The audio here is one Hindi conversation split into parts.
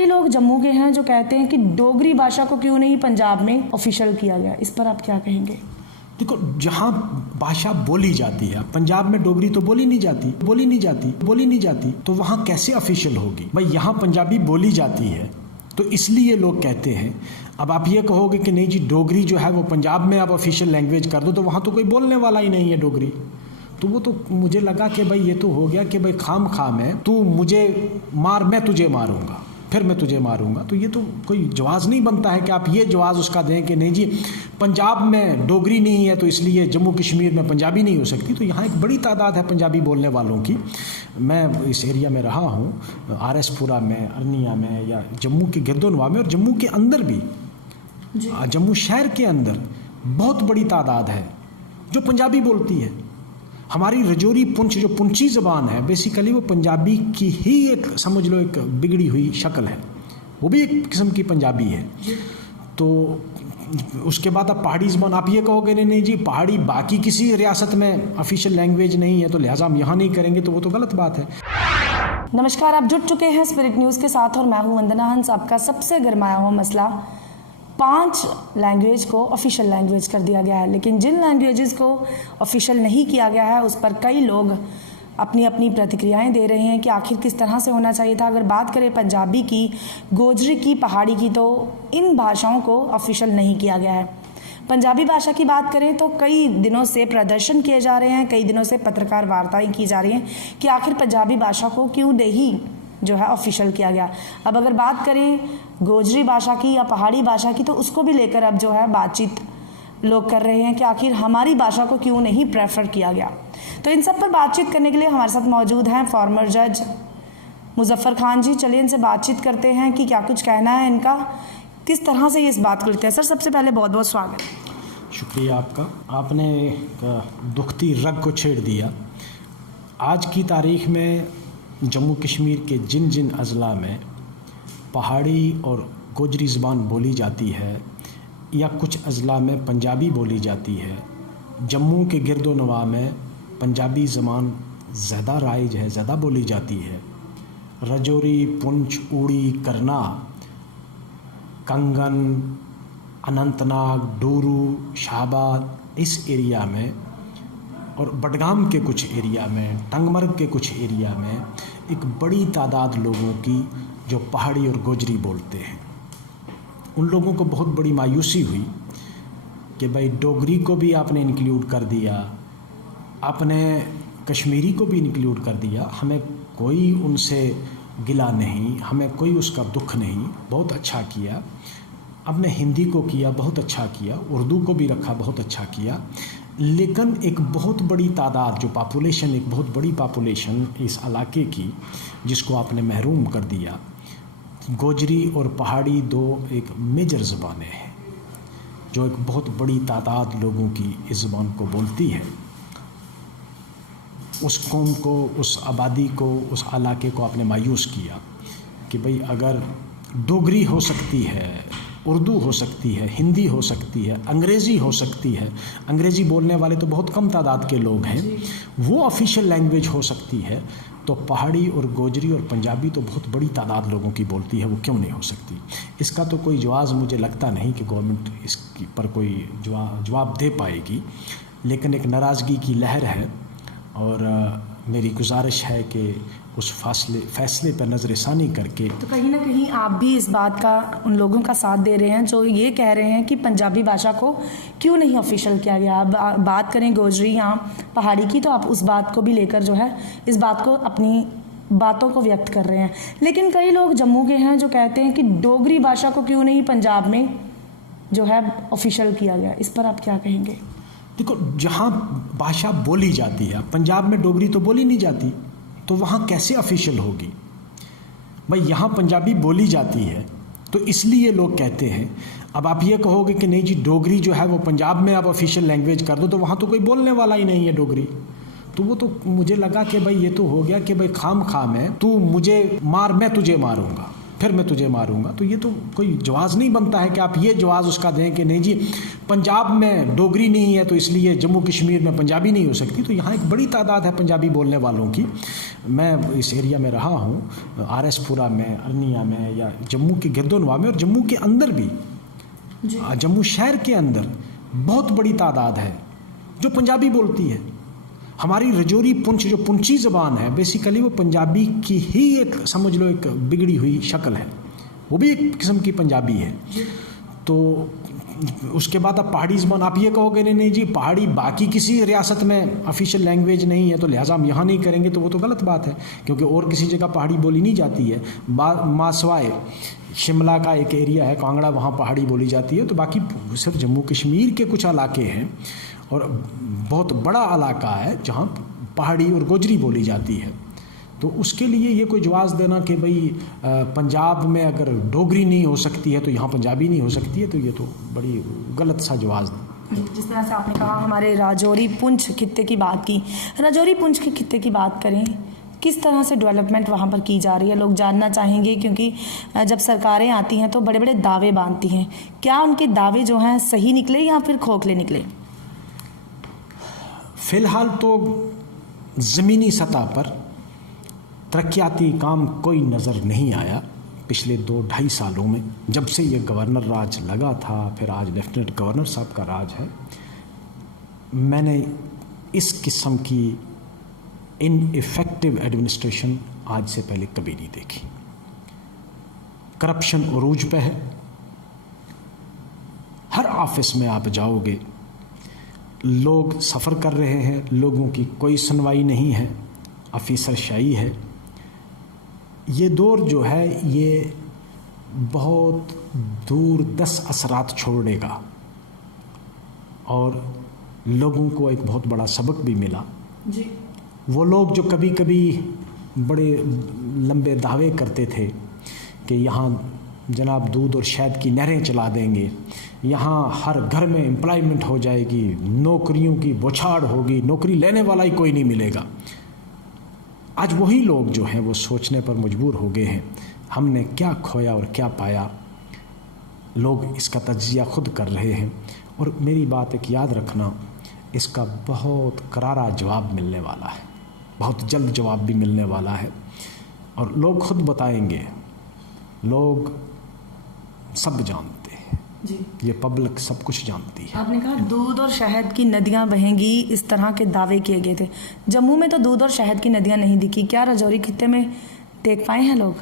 कई लोग जम्मू के हैं जो कहते हैं कि डोगरी भाषा को क्यों नहीं पंजाब में ऑफिशियल किया गया, इस पर आप क्या कहेंगे? देखो, जहाँ भाषा बोली जाती है, पंजाब में डोगरी तो बोली नहीं जाती, तो वहाँ कैसे ऑफिशियल होगी? भाई यहाँ पंजाबी बोली जाती है तो इसलिए लोग कहते हैं। अब आप ये कहोगे कि नहीं जी, डोगरी जो है वो पंजाब में आप ऑफिशियल लैंग्वेज कर दो, तो वहाँ तो कोई बोलने वाला ही नहीं है डोगरी। तो वो तो मुझे लगा कि भाई ये तो हो गया कि भाई खाम है, तू मुझे मार मैं तुझे मारूंगा, फिर मैं तुझे मारूंगा। तो ये तो कोई जवाज़ नहीं बनता है कि आप ये जवाज़ उसका दें कि नहीं जी पंजाब में डोगरी नहीं है तो इसलिए जम्मू कश्मीर में पंजाबी नहीं हो सकती। तो यहाँ एक बड़ी तादाद है पंजाबी बोलने वालों की। मैं इस एरिया में रहा हूँ, RS-पुरा में, अरनिया में, या जम्मू के गिरदोनवा में, और जम्मू के अंदर भी, जम्मू शहर के अंदर बहुत बड़ी तादाद है जो पंजाबी बोलती है। हमारी रजौरी पुंछ जो पुंछी ज़बान है, बेसिकली वो पंजाबी की ही एक, समझ लो, एक बिगड़ी हुई शक्ल है। वो भी एक किस्म की पंजाबी है। तो उसके बाद अब पहाड़ी ज़बान, आप ये कहोगे नहीं जी पहाड़ी बाकी किसी रियासत में ऑफिशियल लैंग्वेज नहीं है तो लिहाजा हम यहाँ नहीं करेंगे, तो वो तो गलत बात है। नमस्कार, आप जुड़ चुके हैं स्पिरिट न्यूज़ के साथ और मैं हूँ वंदना हंस। आपका सबसे गरमाया हुआ मसला, 5 लैंग्वेज को ऑफिशियल लैंग्वेज कर दिया गया है, लेकिन जिन लैंग्वेजेस को ऑफिशियल नहीं किया गया है उस पर कई लोग अपनी अपनी प्रतिक्रियाएं दे रहे हैं कि आखिर किस तरह से होना चाहिए था। अगर बात करें पंजाबी की, गोजरी की, पहाड़ी की, तो इन भाषाओं को ऑफिशियल नहीं किया गया है। पंजाबी भाषा की बात करें तो कई दिनों से प्रदर्शन किए जा रहे हैं, कई दिनों से पत्रकार वार्ताएं की जा रही हैं कि आखिर पंजाबी भाषा को क्यों नहीं जो है ऑफिशियल किया गया। अब अगर बात करें गोजरी भाषा की या पहाड़ी भाषा की, तो उसको भी लेकर अब जो है बातचीत लोग कर रहे हैं कि आखिर हमारी भाषा को क्यों नहीं प्रेफर किया गया। तो इन सब पर बातचीत करने के लिए हमारे साथ मौजूद हैं फॉर्मर जज मुजफ्फर खान जी। चलिए इनसे बातचीत करते हैं कि क्या कुछ कहना है इनका, किस तरह से ये इस बात को लेते हैं। सर, सबसे पहले बहुत बहुत स्वागत। शुक्रिया आपका। आपने एक दुखती रग को छेड़ दिया। आज की तारीख में जम्मू कश्मीर के जिन जिन अज़ला में पहाड़ी और गोजरी ज़बान बोली जाती है या कुछ अज़ला में पंजाबी बोली जाती है, जम्मू के गिरदोनवा में पंजाबी ज़बान ज़्यादा राइज है, ज़्यादा बोली जाती है। रजौरी, पुंछ, उड़ी, करना, कंगन, अनंतनाग, डोरू, शाहबाद, इस एरिया में, और बडगाम के कुछ एरिया में, टंगमर्ग के कुछ एरिया में एक बड़ी तादाद लोगों की जो पहाड़ी और गोजरी बोलते हैं। उन लोगों को बहुत बड़ी मायूसी हुई कि भाई डोगरी को भी आपने इंक्लूड कर दिया, आपने कश्मीरी को भी इंक्लूड कर दिया। हमें कोई उनसे गिला नहीं, हमें कोई उसका दुख नहीं, बहुत अच्छा किया। आपने हिंदी को किया, बहुत अच्छा किया, उर्दू को भी रखा, बहुत अच्छा किया। लेकिन एक बहुत बड़ी तादाद, जो पॉपुलेशन, एक बहुत बड़ी पॉपुलेशन इस इलाके की, जिसको आपने महरूम कर दिया। गोजरी और पहाड़ी दो एक मेजर ज़बानें हैं जो एक बहुत बड़ी तादाद लोगों की इस ज़बान को बोलती है। उस कौम को, उस आबादी को, उस इलाके को आपने मायूस किया कि भाई अगर डोगरी हो सकती है, उर्दू हो सकती है, हिंदी हो सकती है, अंग्रेज़ी हो सकती है, अंग्रेज़ी बोलने वाले तो बहुत कम तादाद के लोग हैं, वो ऑफिशियल लैंग्वेज हो सकती है, तो पहाड़ी और गोजरी और पंजाबी तो बहुत बड़ी तादाद लोगों की बोलती है, वो क्यों नहीं हो सकती? इसका तो कोई जवाब मुझे लगता नहीं कि गवर्नमेंट इसकी पर कोई जवाब दे पाएगी। लेकिन एक नाराज़गी की लहर है और मेरी गुजारिश है कि उस फैसले पर नज़रसानी करके, तो कहीं ना कहीं आप भी इस बात का, उन लोगों का साथ दे रहे हैं जो ये कह रहे हैं कि पंजाबी भाषा को क्यों नहीं ऑफिशियल किया गया। अब बात करें गोजरी या पहाड़ी की, तो आप उस बात को भी लेकर जो है इस बात को, अपनी बातों को व्यक्त कर रहे हैं। लेकिन कई लोग जम्मू के हैं जो कहते हैं कि डोगरी भाषा को क्यों नहीं पंजाब में जो है ऑफिशियल किया गया, इस पर आप क्या कहेंगे? देखो, जहाँ भाषा बोली जाती है, पंजाब में डोगरी तो बोली नहीं जाती, तो वहाँ कैसे ऑफिशियल होगी? भाई यहाँ पंजाबी बोली जाती है तो इसलिए लोग कहते हैं। अब आप ये कहोगे कि नहीं जी डोगरी जो है वो पंजाब में आप ऑफिशियल लैंग्वेज कर दो, तो वहाँ तो कोई बोलने वाला ही नहीं है डोगरी। तो वो तो मुझे लगा कि भाई ये तो हो गया कि भाई खाम है, तू मुझे मार मैं तुझे मारूंगा, फिर मैं तुझे मारूंगा। तो ये तो कोई जवाज़ नहीं बनता है कि आप ये जवाज़ उसका दें कि नहीं जी पंजाब में डोगरी नहीं है तो इसलिए जम्मू कश्मीर में पंजाबी नहीं हो सकती। तो यहाँ एक बड़ी तादाद है पंजाबी बोलने वालों की। मैं इस एरिया में रहा हूँ, आरएसपुरा में, अरनिया में, या जम्मू के गिरदोनवा में, और जम्मू के अंदर भी, जम्मू शहर के अंदर बहुत बड़ी तादाद है जो पंजाबी बोलती है। हमारी रजौरी पुंछ जो पुंछी ज़बान है बेसिकली वो पंजाबी की ही एक समझ लो एक बिगड़ी हुई शक्ल है, वो भी एक किस्म की पंजाबी है। तो उसके बाद अब पहाड़ी ज़बान, आप ये कहोगे नहीं जी पहाड़ी बाकी किसी रियासत में ऑफिशियल लैंग्वेज नहीं है तो लिहाजा हम यहाँ नहीं करेंगे, तो वो तो गलत बात है, क्योंकि और किसी जगह पहाड़ी बोली नहीं जाती है। मासवाए शिमला का एक एरिया है कांगड़ा, वहाँ पहाड़ी बोली जाती है। तो बाकी सिर्फ जम्मू कश्मीर के कुछ इलाके हैं और बहुत बड़ा इलाका है जहाँ पहाड़ी और गोजरी बोली जाती है। तो उसके लिए ये कोई जवाज़ देना कि भाई पंजाब में अगर डोगरी नहीं हो सकती है तो यहाँ पंजाबी नहीं हो सकती है, तो ये तो बड़ी गलत सा जवाज़। जिस तरह से आपने कहा हमारे राजौरी पुंछ खित्ते की बात की, राजौरी पुंछ के खित्ते की बात करें, किस तरह से डेवलपमेंट वहाँ पर की जा रही है, लोग जानना चाहेंगे। क्योंकि जब सरकारें आती हैं तो बड़े बड़े दावे बांधती हैं, क्या उनके दावे जो हैं सही निकले या फिर खोखले निकले? फ़िलहाल तो ज़मीनी सतह पर तरक्याती काम कोई नज़र नहीं आया पिछले 2-2.5 सालों में, जब से ये गवर्नर राज लगा था, फिर आज लेफ्टिनेंट गवर्नर साहब का राज है। मैंने इस किस्म की इनइफेक्टिव एडमिनिस्ट्रेशन आज से पहले कभी नहीं देखी। करप्शन उरूज पे है, हर ऑफिस में आप जाओगे लोग सफ़र कर रहे हैं, लोगों की कोई सुनवाई नहीं है, अफीसरशाही है। ये दौर जो है ये बहुत दूर 10 असरात छोड़ेगा और लोगों को एक बहुत बड़ा सबक भी मिला जी। वो लोग जो कभी कभी बड़े लंबे दावे करते थे कि यहाँ जनाब दूध और शहद की नहरें चला देंगे, यहाँ हर घर में एम्प्लॉयमेंट हो जाएगी, नौकरियों की बौछार होगी, नौकरी लेने वाला ही कोई नहीं मिलेगा, आज वही लोग जो हैं वो सोचने पर मजबूर हो गए हैं हमने क्या खोया और क्या पाया। लोग इसका तज्जिया खुद कर रहे हैं और मेरी बात एक याद रखना, इसका बहुत करारा जवाब मिलने वाला है, बहुत जल्द जवाब भी मिलने वाला है और लोग खुद बताएंगे। लोग सब जानते हैं जी, ये पब्लिक सब कुछ जानती है। आपने कहा दूध और शहद की नदियां बहेंगी, इस तरह के दावे किए गए थे। जम्मू में तो दूध और शहद की नदियां नहीं दिखी, क्या राजौरी खित्ते में देख पाए हैं लोग?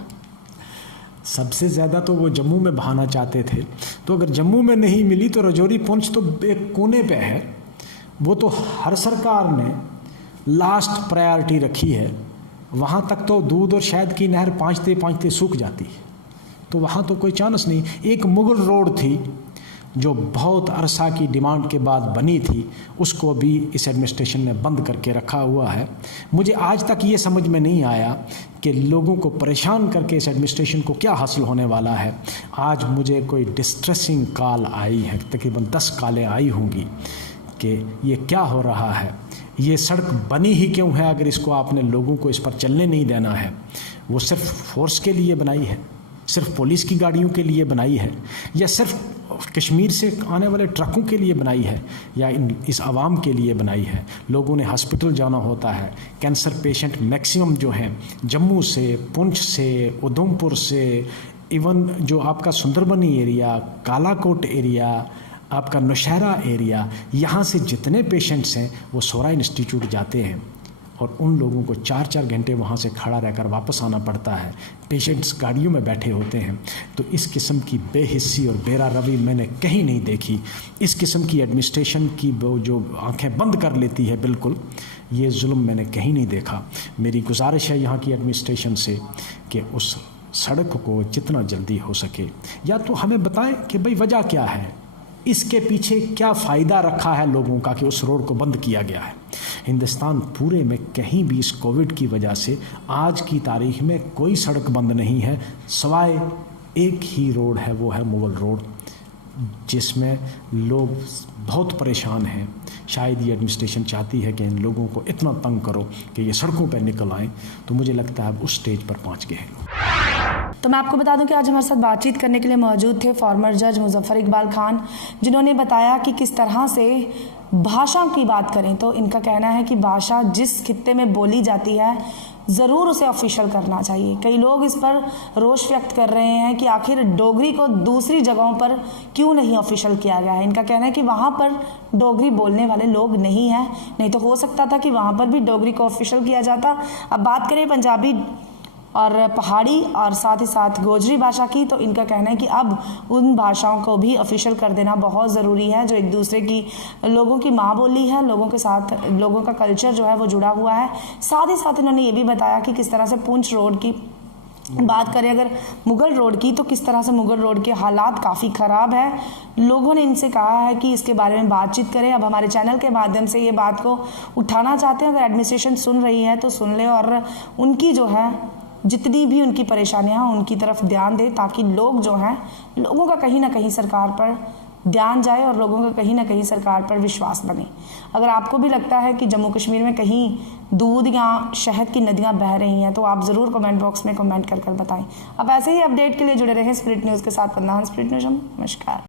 सबसे ज़्यादा तो वो जम्मू में बहाना चाहते थे, तो अगर जम्मू में नहीं मिली तो राजौरी पुंछ तो एक कोने पे है, वो तो हर सरकार ने लास्ट प्रायोरिटी रखी है। वहाँ तक तो दूध और शहद की नहर पाँचते पाँचते सूख जाती है, तो वहाँ तो कोई चांस नहीं। एक मुगल रोड थी जो बहुत अरसा की डिमांड के बाद बनी थी, उसको भी इस एडमिनिस्ट्रेशन ने बंद करके रखा हुआ है। मुझे आज तक ये समझ में नहीं आया कि लोगों को परेशान करके इस एडमिनिस्ट्रेशन को क्या हासिल होने वाला है। आज मुझे कोई डिस्ट्रेसिंग कॉल आई है, तकरीबन 10 कॉलें आई होंगी कि ये क्या हो रहा है, ये सड़क बनी ही क्यों है अगर इसको आपने लोगों को इस पर चलने नहीं देना है। वो सिर्फ फोर्स के लिए बनाई है, सिर्फ पुलिस की गाड़ियों के लिए बनाई है, या सिर्फ कश्मीर से आने वाले ट्रकों के लिए बनाई है, या इस आवाम के लिए बनाई है। लोगों ने हॉस्पिटल जाना होता है, कैंसर पेशेंट मैक्सिमम जो हैं जम्मू से, पुंछ से, उधमपुर से, इवन जो आपका सुंदरबनी एरिया, कालाकोट एरिया, आपका नौशहरा एरिया, यहाँ से जितने पेशेंट्स हैं वो सोरा इंस्टीट्यूट जाते हैं और उन लोगों को 4-4 घंटे वहाँ से खड़ा रहकर वापस आना पड़ता है। पेशेंट्स गाड़ियों में बैठे होते हैं। तो इस किस्म की बेहिस्सी और बेरा रवि मैंने कहीं नहीं देखी। इस किस्म की एडमिनिस्ट्रेशन की जो आंखें बंद कर लेती है बिल्कुल, ये जुल्म मैंने कहीं नहीं देखा। मेरी गुजारिश है यहाँ की एडमिनिस्ट्रेशन से कि उस सड़क को जितना जल्दी हो सके या तो हमें बताएं कि भाई वजह क्या है, इसके पीछे क्या फ़ायदा रखा है लोगों का कि उस रोड को बंद किया गया है। हिंदुस्तान पूरे में कहीं भी इस कोविड की वजह से आज की तारीख में कोई सड़क बंद नहीं है, सवाए एक ही रोड है, वो है मुगल रोड, जिसमें लोग बहुत परेशान हैं। शायद ये एडमिनिस्ट्रेशन चाहती है कि इन लोगों को इतना तंग करो कि ये सड़कों पर निकल आएँ। तो मुझे लगता है अब उस स्टेज पर पहुँच गए हैं लोग। तो मैं आपको बता दूं कि आज हमारे साथ बातचीत करने के लिए मौजूद थे फॉर्मर जज मुजफ्फर इकबाल खान, जिन्होंने बताया कि किस तरह से भाषा की बात करें तो इनका कहना है कि भाषा जिस खित्ते में बोली जाती है ज़रूर उसे ऑफिशियल करना चाहिए। कई लोग इस पर रोष व्यक्त कर रहे हैं कि आखिर डोगरी को दूसरी जगहों पर क्यों नहीं ऑफिशियल किया गया है। इनका कहना है कि वहाँ पर डोगरी बोलने वाले लोग नहीं हैं, नहीं तो हो सकता था कि वहाँ पर भी डोगरी को ऑफिशियल किया जाता। अब बात करें पंजाबी और पहाड़ी और साथ ही साथ गोजरी भाषा की, तो इनका कहना है कि अब उन भाषाओं को भी ऑफिशियल कर देना बहुत ज़रूरी है, जो एक दूसरे की लोगों की माँ बोली है, लोगों के साथ लोगों का कल्चर जो है वो जुड़ा हुआ है। साथ ही साथ इन्होंने ये भी बताया कि किस तरह से पुंछ रोड की बात करें अगर मुगल रोड की, तो किस तरह से मुगल रोड के हालात काफ़ी ख़राब है। लोगों ने इनसे कहा है कि इसके बारे में बातचीत करें। अब हमारे चैनल के माध्यम से ये बात को उठाना चाहते हैं। अगर एडमिनिस्ट्रेशन सुन रही है तो सुन ले और उनकी जो है जितनी भी उनकी परेशानियां हैं उनकी तरफ ध्यान दे, ताकि लोग जो हैं लोगों का कहीं ना कहीं सरकार पर ध्यान जाए और लोगों का कहीं ना कहीं सरकार पर विश्वास बने। अगर आपको भी लगता है कि जम्मू कश्मीर में कहीं दूध या शहद की नदियां बह रही हैं तो आप ज़रूर कमेंट बॉक्स में कमेंट कर बताएं। अब ऐसे ही अपडेट के लिए जुड़े रहें स्पिरिट न्यूज़ के साथ। वंदना स्पिरिट न्यूज़। नमस्कार।